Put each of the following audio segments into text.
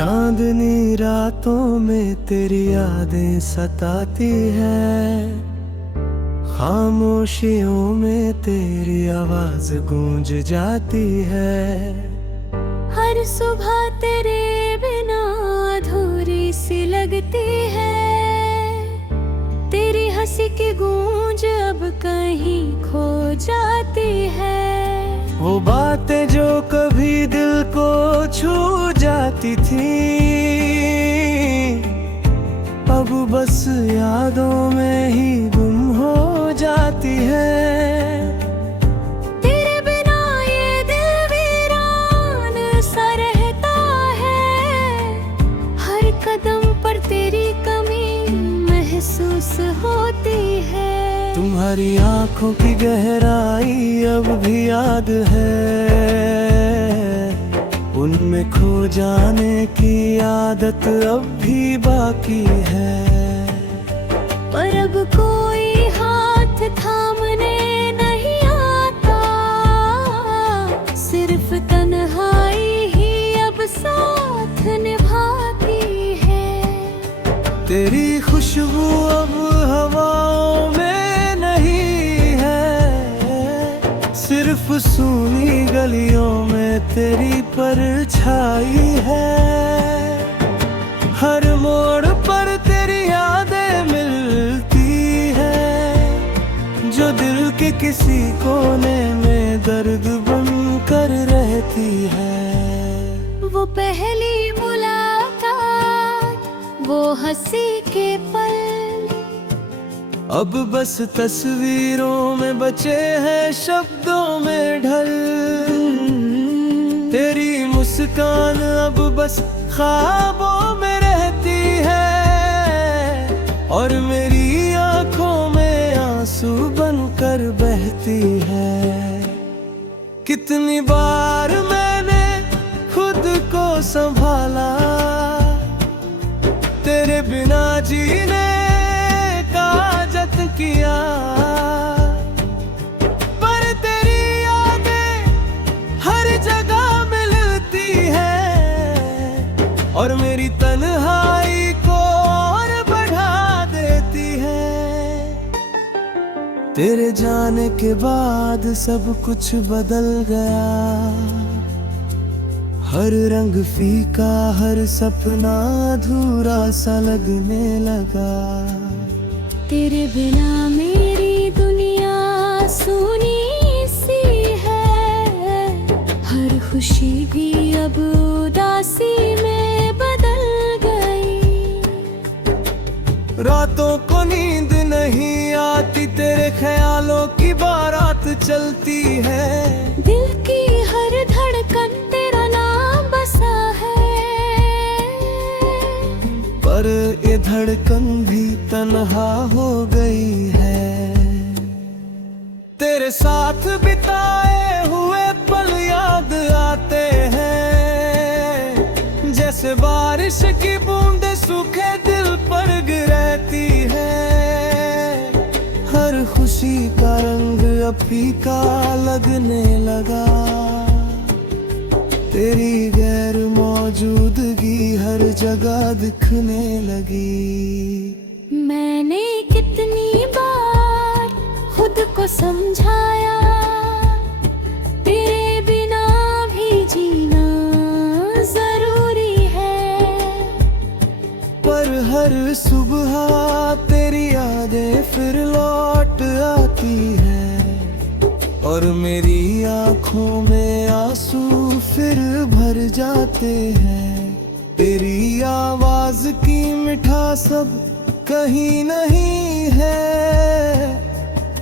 चांदनी रातों में तेरी यादें सताती है, खामोशियों में तेरी आवाज गूंज जाती है। हर सुबह तेरे बिना अधूरी सी लगती है, तेरी हंसी की गूंज अब कहीं खो जाती है। वो बातें जो कभी दिल को छू जाती थी, अब बस यादों में ही गुम हो जाती है। तेरे बिना ये दिल वीरान सा रहता है, हर कदम पर तेरी कमी महसूस होती है। तुम्हारी आंखों की गहराई अब भी याद है, उनमें खो जाने की आदत अब भी बाकी है। पर अब कोई हाथ थामने नहीं आता, सिर्फ तन्हाई ही अब साथ निभाती है। तेरी खुशबू अब हवाओं में नहीं है, सिर्फ सूनी गलियों में तेरी परछाई है। हर मोड़ पर तेरी यादें मिलती है, जो दिल के किसी कोने में दर्द बनकर रहती है। वो पहली मुलाकात, वो हंसी के पल, अब बस तस्वीरों में बचे हैं शब्दों में ढल। तेरी मुस्कान अब बस ख्वाबों में रहती है, और मेरी आंखों में आंसू बनकर बहती है। कितनी बार मैंने खुद को संभाला, तेरे बिना जीने का जतन किया, पर तेरी यादें हर जगह मिलती है, और मेरी तन्हाई को और बढ़ा देती है। तेरे जाने के बाद सब कुछ बदल गया, हर रंग फीका, हर सपना अधूरा सा लगने लगा। तेरे बिना मेरी दुनिया सूनी सी है, हर खुशी भी अब उदासी में बदल गई। रातों को नींद नहीं आती, तेरे ख्यालों की बारात चलती है। दिल की हर धड़कन तेरा नाम बसा है, पर ये धड़कन भी तन्हा हो गई है। तेरे साथ बिताए हुए पल याद आते हैं, जैसे बारिश की बूंदें सूखे दिल पर गिरती है। हर खुशी का रंग अब फीका लगने लगा, तेरी गैर मौजूदगी हर जगह दिखने लगी। मैंने कितनी बार खुद को समझाया, तेरे बिना भी जीना जरूरी है। पर हर सुबह तेरी यादें फिर लौट आती है, और मेरी आंखों में आंसू फिर भर जाते हैं। तेरी आवाज की मिठास अब कहीं नहीं है,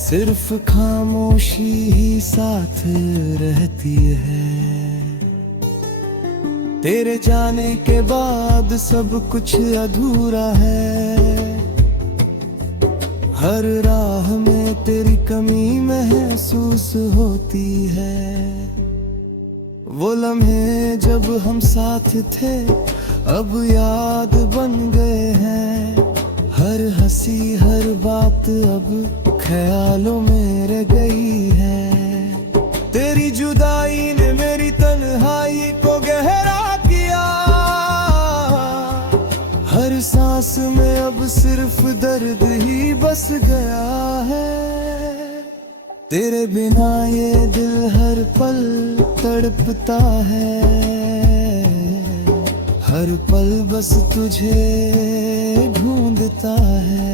सिर्फ खामोशी ही साथ रहती है। तेरे जाने के बाद सब कुछ अधूरा है, हर राह में तेरी कमी महसूस होती है। वो लम्हे जब हम साथ थे अब याद बन गए हैं, हर हंसी हर बात अब ख्यालों में रह गई है। तेरी जुदाई ने मेरी तन्हाई को गहरा किया, सांस में अब सिर्फ दर्द ही बस गया है। तेरे बिना ये दिल हर पल तड़पता है, हर पल बस तुझे ढूंढता है।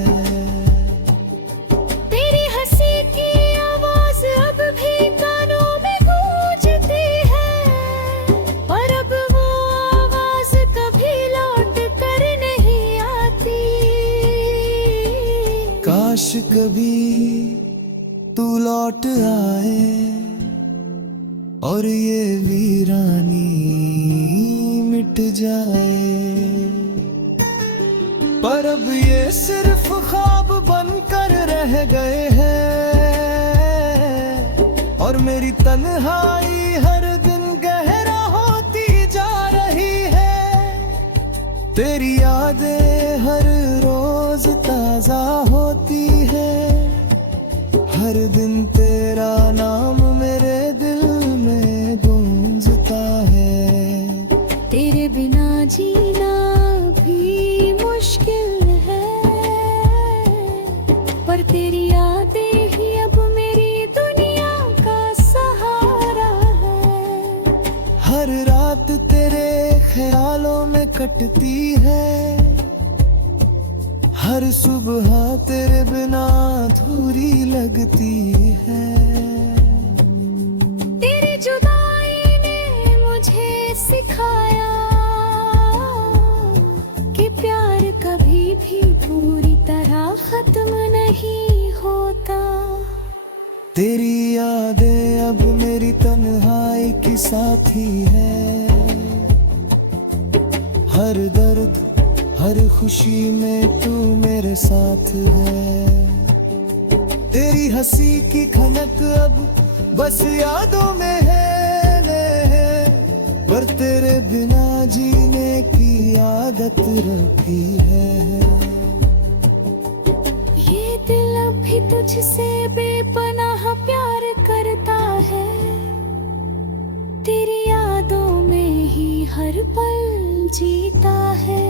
तेरी हंसी की आवाज अब भी कानों में गूंजती है, पर अब वो आवाज कभी लौट कर नहीं आती। काश कभी तू लौट आए और ये वीरानी मिट जाए, पर अब ये सिर्फ ख्वाब बनकर रह गए हैं। और मेरी तन्हाई हर दिन गहरा होती जा रही है। तेरी यादें हर रोज ताजा होती है, हर दिन तेरा नाम मेरे दिल में गूंजता है। तेरे बिना जीना भी मुश्किल है, पर तेरी यादें ही अब मेरी दुनिया का सहारा है। हर रात तेरे ख्यालों में कटती है, हर सुबह तेरे बिना अधूरी लगती है। तेरी जुदाई ने मुझे सिखाया कि प्यार कभी भी पूरी तरह खत्म नहीं होता। तेरी यादें अब मेरी तन्हाई की साथी है, हर दर्द हर खुशी में तू मेरे साथ है। तेरी हंसी की खनक अब बस यादों में है, पर तेरे बिना जीने की आदत रखी है। ये दिल अब भी तुझसे बेपनाह प्यार करता है, तेरी यादों में ही हर पल जीता है।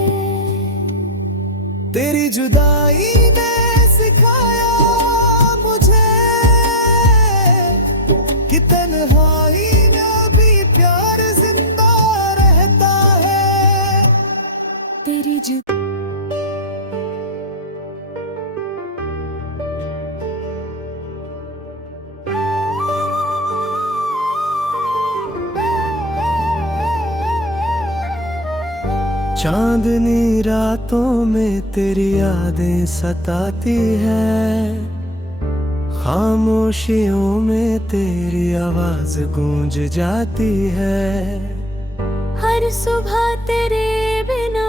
तेरी जुदाई ने सिखाया मुझे कि तन्हाई में भी प्यार जिंदा रहता है। तेरी चांदनी रातों में तेरी यादें सताती है, खामोशियों में तेरी आवाज गूंज जाती है। हर सुबह तेरे बिना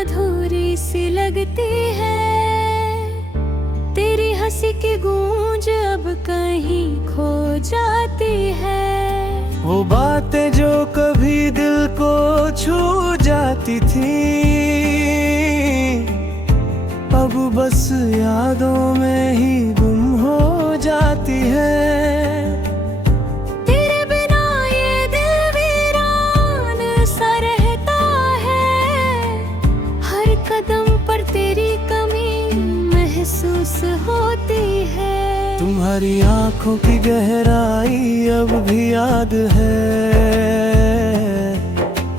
अधूरी सी लगती है, तेरी हंसी की गूंज अब कहीं खो जाती है। वो बातें जो कभी दिल को छू जाती थी, अब बस यादों में ही गुम हो जाती है। तेरे बिना ये दिल वीरान सा रहता है, हर कदम पर तेरी कमी महसूस होती है। तुम्हारी आंखों की गहराई अब भी याद है,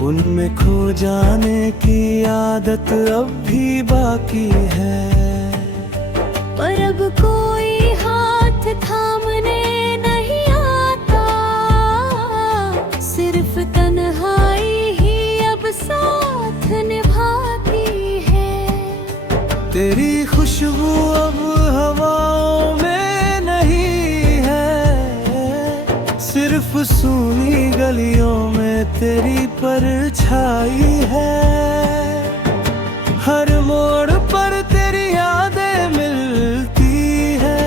उनमें खो जाने की आदत अब भी बाकी है। पर अब कोई हाथ थामने नहीं आता, सिर्फ तन्हाई ही अब साथ निभाती है। तेरी खुशबू अब हवाओं में नहीं है, सिर्फ सूनी गलियों में तेरी परछाई है। हर मोड़ पर तेरी यादें मिलती है,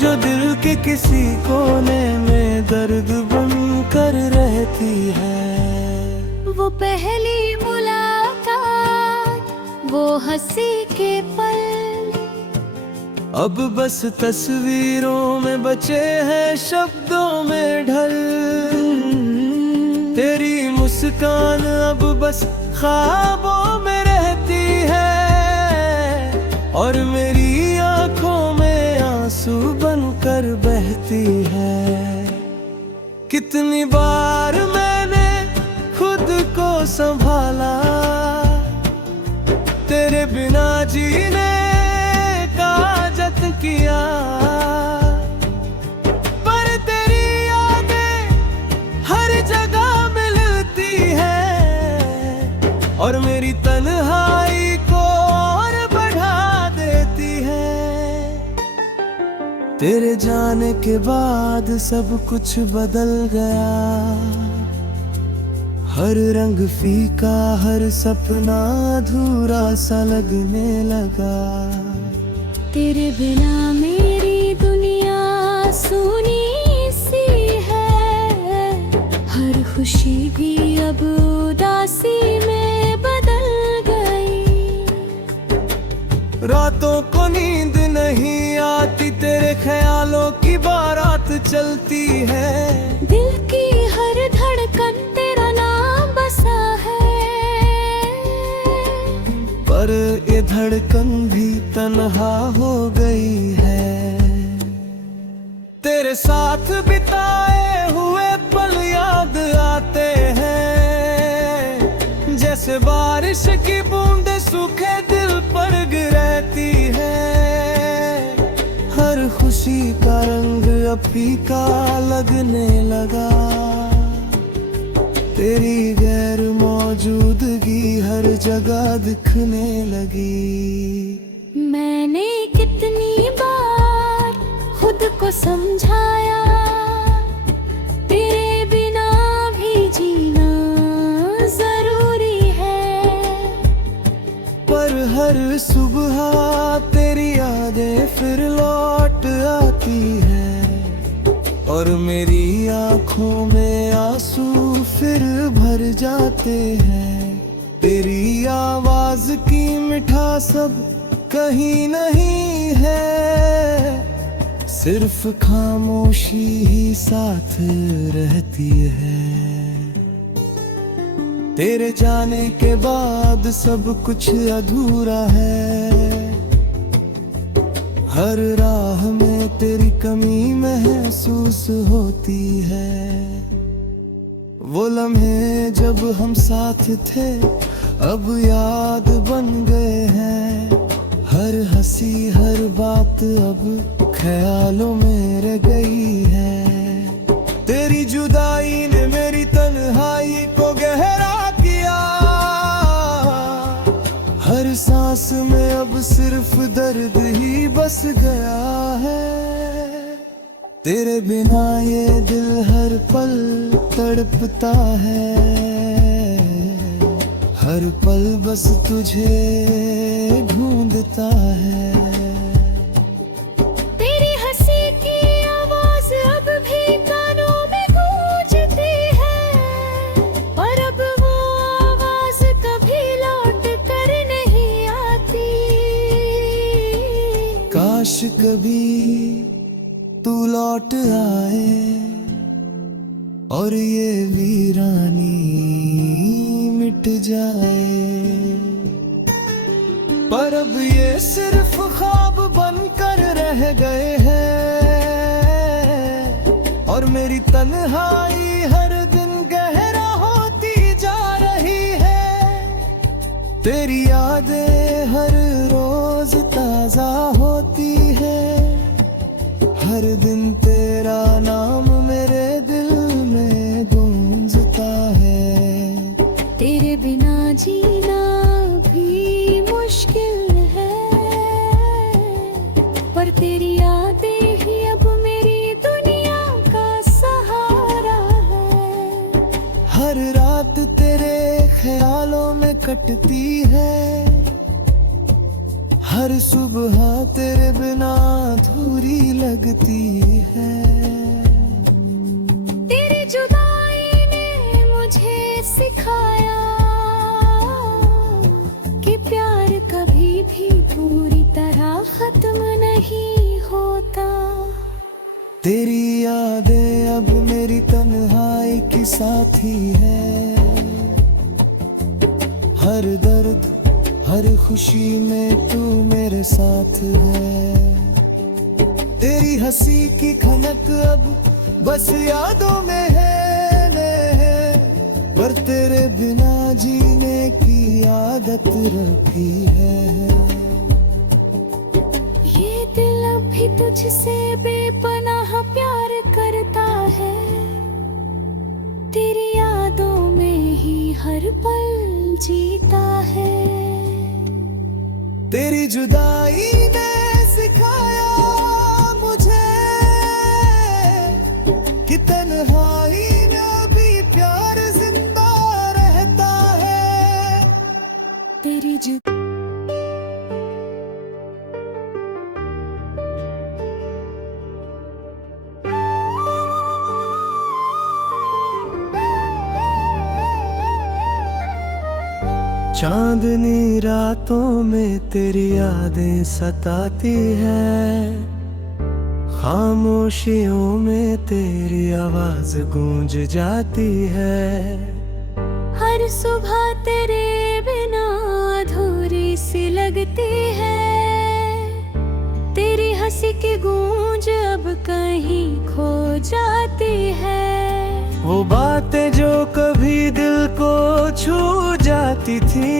जो दिल के किसी कोने में दर्द बनकर रहती है। वो पहली मुलाकात, वो हंसी के पल, अब बस तस्वीरों में बचे हैं शब्दों में ढल। तेरी मुस्कान अब बस ख्वाबों में रहती और मेरी आंखों में आंसू बनकर बहती है। कितनी बार मैंने खुद को संभाला, तेरे बिना जीने का जतन किया, पर तेरी यादें हर जगह मिलती है और मेरी तन्हाई को और बढ़ा देती है। तेरे जाने के बाद सब कुछ बदल गया, हर रंग फीका, हर सपना अधूरा सा लगने लगा। तेरे बिना मेरी दुनिया सूनी सी है, हर खुशी भी अब उदासी में बदल गई। रातों को नींद नहीं आती, तेरे ख्यालों की बारात चलती है। दिल की हर धड़कन तेरा नाम बसा है, पर ये धड़कन भी तन्हा हो गई है। तेरे साथ बिताए हुए पल याद आते हैं, जैसे बारिश की बूंदें सूखे दिल पर गिरती है। हर खुशी का रंग अब फीका लगने लगा, तेरी गैर मौजूदगी हर जगह दिखने लगी। मैंने कितनी बार खुद को समझाया, तेरे बिना भी जीना जरूरी है, पर हर सुबह तेरी यादें फिर लौट आती है और मेरी आंखों में आंसू फिर भर जाते हैं। तेरी आवाज की मिठास अब कहीं नहीं है, सिर्फ खामोशी ही साथ रहती है। तेरे जाने के बाद सब कुछ अधूरा है, हर राह में तेरी कमी महसूस होती है। वो लम्हे जब हम साथ थे अब याद बन गए हैं, हर हंसी हर बात अब ख्यालों में रह गई है। तेरी जुदाई ने मेरी तन्हाई को गहरा किया, हर सांस में अब सिर्फ दर्द ही बस गया है। तेरे बिना ये दिल हर पल तड़पता है, हर पल बस तुझे ढूंढता है। तेरी हंसी की आवाज अब भी कानों में गूंजती है, पर अब वो आवाज कभी लौट कर नहीं आती। काश कभी तू लौट आए और ये वीरानी मिट जाए, पर अब ये सिर्फ ख्वाब बनकर रह गए हैं और मेरी तन्हाई हर दिन गहरा होती जा रही है। तेरी यादें हर रोज ताजा होती है, हर दिन तेरा नाम मेरे दिल में गूंजता है। तेरे बिना जीना भी मुश्किल है, पर तेरी यादें ही अब मेरी दुनिया का सहारा है। हर रात तेरे ख्यालों में कटती है, हर सुबह तेरे बिना अधूरी लगती है। तेरी जुदाई ने मुझे सिखाया कि प्यार कभी भी पूरी तरह खत्म नहीं होता। तेरी यादें अब मेरी तन्हाई की साथी है, हर दर्द हर खुशी में तू मेरे साथ है। तेरी हंसी की खनक अब बस यादों में है, पर तेरे बिना जीने की आदत रखी है। ये दिल अभी तुझसे बेपनाह प्यार करता है, तेरी यादों में ही हर पल जीता है। तेरी जुदाई ने सिखाया मुझे कि तन्हाई में भी प्यार जिंदा रहता है। तेरी चांदनी रातों में तेरी यादें सताती है, खामोशियों में तेरी आवाज गूंज जाती है। हर सुबह तेरे बिना अधूरी सी लगती है, तेरी हंसी की गूंज अब कहीं खो जाती है। वो बातें जो कभी दिल को छू जाती थी,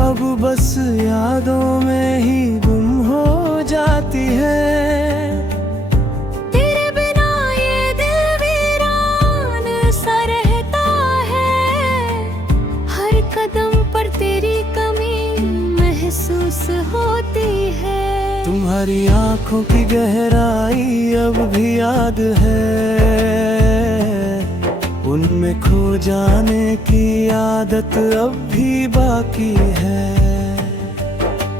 अब बस यादों में ही गुम हो जाती है। तेरे बिना ये दिल वीरान सा रहता है, हर कदम पर तेरी कमी महसूस होती है। तुम्हारी आंखों की गहराई अब भी याद है, उनमें खो जाने की आदत अब भी बाकी है।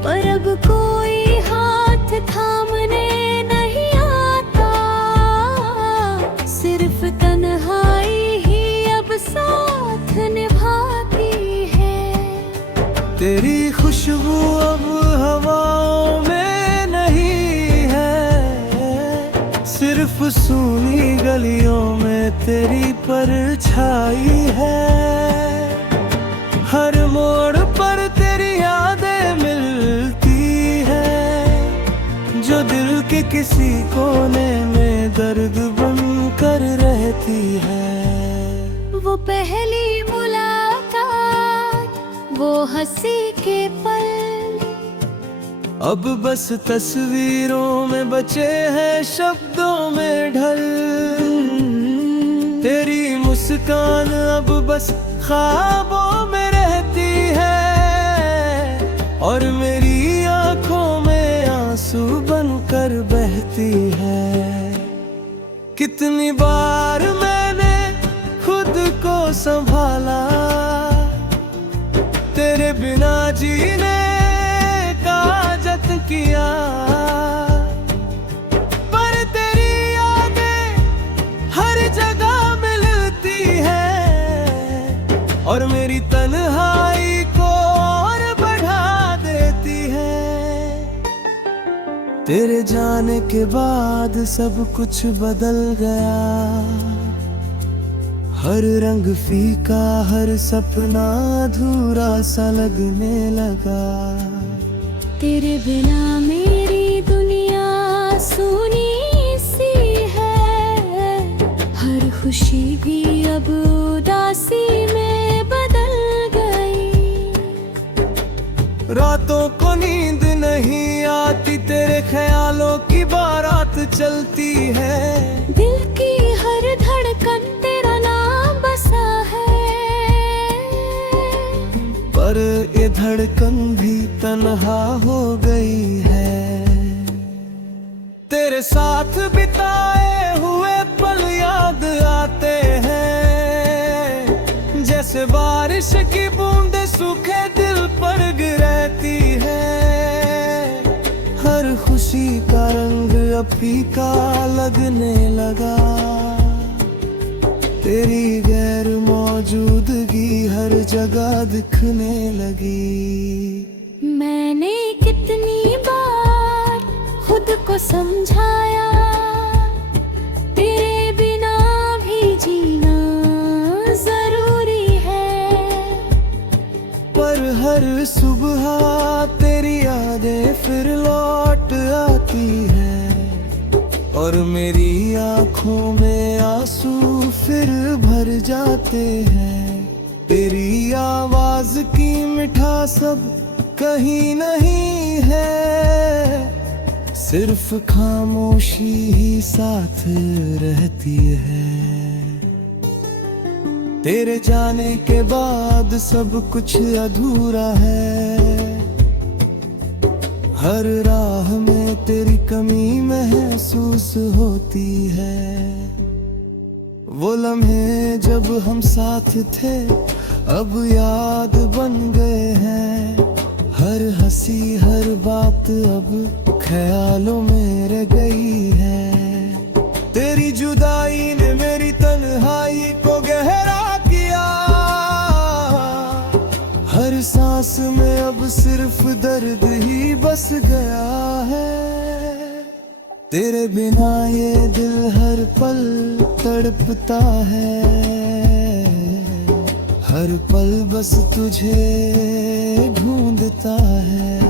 पर अब कोई हाथ थामने नहीं आता, सिर्फ तन्हाई ही अब साथ निभाती है। तेरी खुशबू अब हवाओं में नहीं है, सिर्फ सूनी गलियों में तेरी परछाई है। हर मोड़ पर तेरी यादें मिलती है, जो दिल के किसी कोने में दर्द बन कर रहती है। वो पहली मुलाकात, वो हंसी के पल, अब बस तस्वीरों में बचे हैं शब्दों में ढल। तेरी मुस्कान अब बस ख्वाबों में रहती है, और मेरी आंखों में आंसू बनकर बहती है। कितनी बार मैंने खुद को संभाला, तेरे बिना जीने का जतन किया, पर तेरी यादें हर जगह मिलती है, और मेरी तन्हाई को और बढ़ा देती है। तेरे जाने के बाद सब कुछ बदल गया, हर रंग फीका, हर सपना अधूरा सा लगने लगा। तेरे बिना मेरी दुनिया सूनी सी है, हर खुशी भी अब उदासी में बदल गई। रातों को नींद नहीं आती, तेरे ख्यालों की बारात चलती है। दिल की हर धड़कन तेरा नाम बसा है, पर ये धड़कन भी तन्हा हो गई है। तेरे साथ बिताए हुए पल याद आते हैं, जैसे बारिश की बूंदें सूखे दिल पर गिरती है। हर खुशी का रंग अब फीका लगने लगा, तेरी गैर मौजूदगी हर जगह दिखने लगी। मैंने कितनी बार खुद को समझाया, तेरे बिना भी जीना जरूरी है। हर सुबह तेरी यादें फिर लौट आती है, और मेरी आंखों में आंसू फिर भर जाते हैं। तेरी आवाज की मिठास अब कहीं नहीं है, सिर्फ खामोशी ही साथ रहती है। तेरे जाने के बाद सब कुछ अधूरा है, हर राह में तेरी कमी महसूस होती है। वो लम्हे जब हम साथ थे अब याद बन गए हैं, हर हंसी हर बात अब ख्यालों में रह गई है। तेरी जुदाई ने मेरी तन्हाई को गहरा किया, हर सांस में अब सिर्फ दर्द ही बस गया है। तेरे बिना ये दिल हर पल तड़पता है, हर पल बस तुझे ढूंढता है।